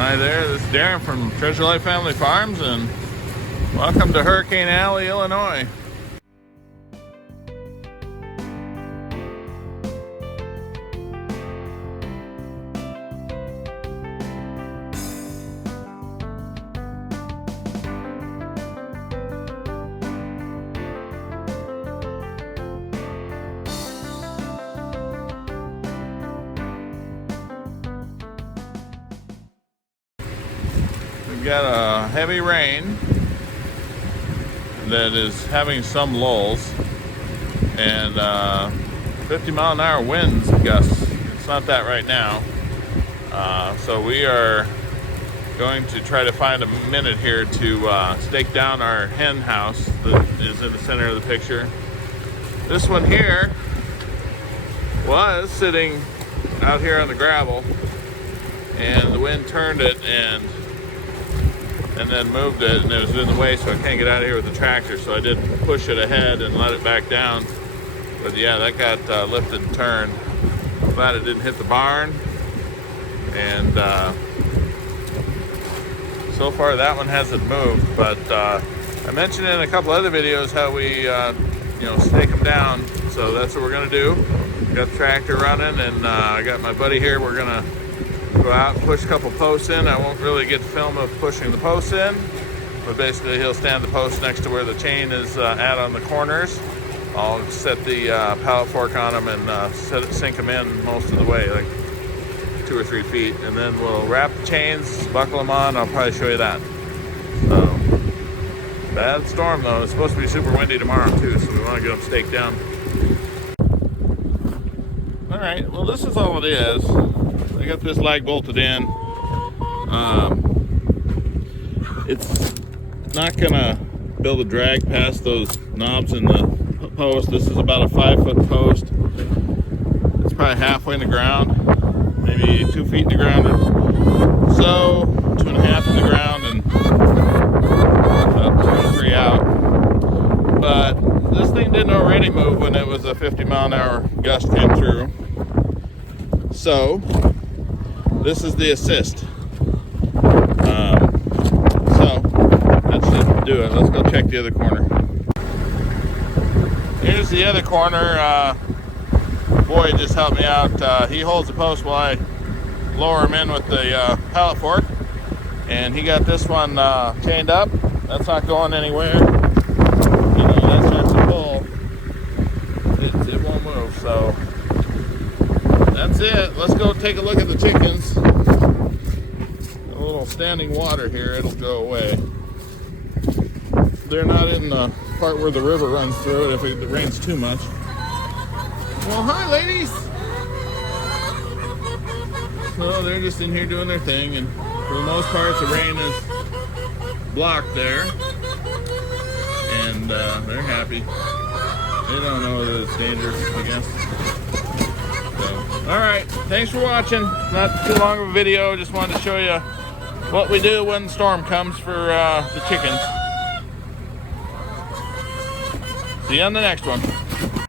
Hi there, this is Darren from Treasure Life Family Farms, and welcome to Hurricane Alley, Illinois. We've got a heavy rain that is having some lulls, and 50-mile-an-hour winds gusts. It's not that right now, so we are going to try to find a minute here to stake down our hen house that is in the center of the picture. This one here was sitting out here on the gravel, and the wind turned it and then moved it, and it was in the way, so I can't get out of here with the tractor, so I did push it ahead and let it back down. But yeah, that got lifted and turned. Glad it didn't hit the barn, and so far that one hasn't moved. But I mentioned in a couple other videos how we stake them down, so that's what we're gonna do. Got the tractor running, and I got my buddy here. We're gonna go out and push a couple posts in. I won't really get the film of pushing the posts in, but basically he'll stand the post next to where the chain is at on the corners. I'll set the pallet fork on them and sink them in most of the way, like 2 or 3 feet, and then we'll wrap the chains, buckle them on. I'll probably show you that. So, bad storm though. It's supposed to be super windy tomorrow too, so we want to get them staked down. All right, well, this is all it is. I got this lag bolted in. It's not gonna build a drag past those knobs in the post. This is about a 5-foot post. It's probably halfway in the ground, maybe 2 feet in the ground. So 2.5 in the ground and about 2 or 3 out. But this thing didn't already move when it was a 50-mile-an-hour gust came through. So this is the assist. So that should do it. Let's go check the other corner. Here's the other corner. Boy just helped me out. He holds the post while I lower him in with the pallet fork, and he got this one chained up. That's not going anywhere. That starts to pull, it won't move. So that's it. Let's go take a look at the chickens. A little standing water here, it'll go away. They're not in the part where the river runs through it if it rains too much. Well, hi ladies! So they're just in here doing their thing, and for the most part the rain is blocked there. And they're happy. They don't know that it's dangerous, I guess. Alright, thanks for watching. Not too long of a video, just wanted to show you what we do when the storm comes for the chickens. See you on the next one.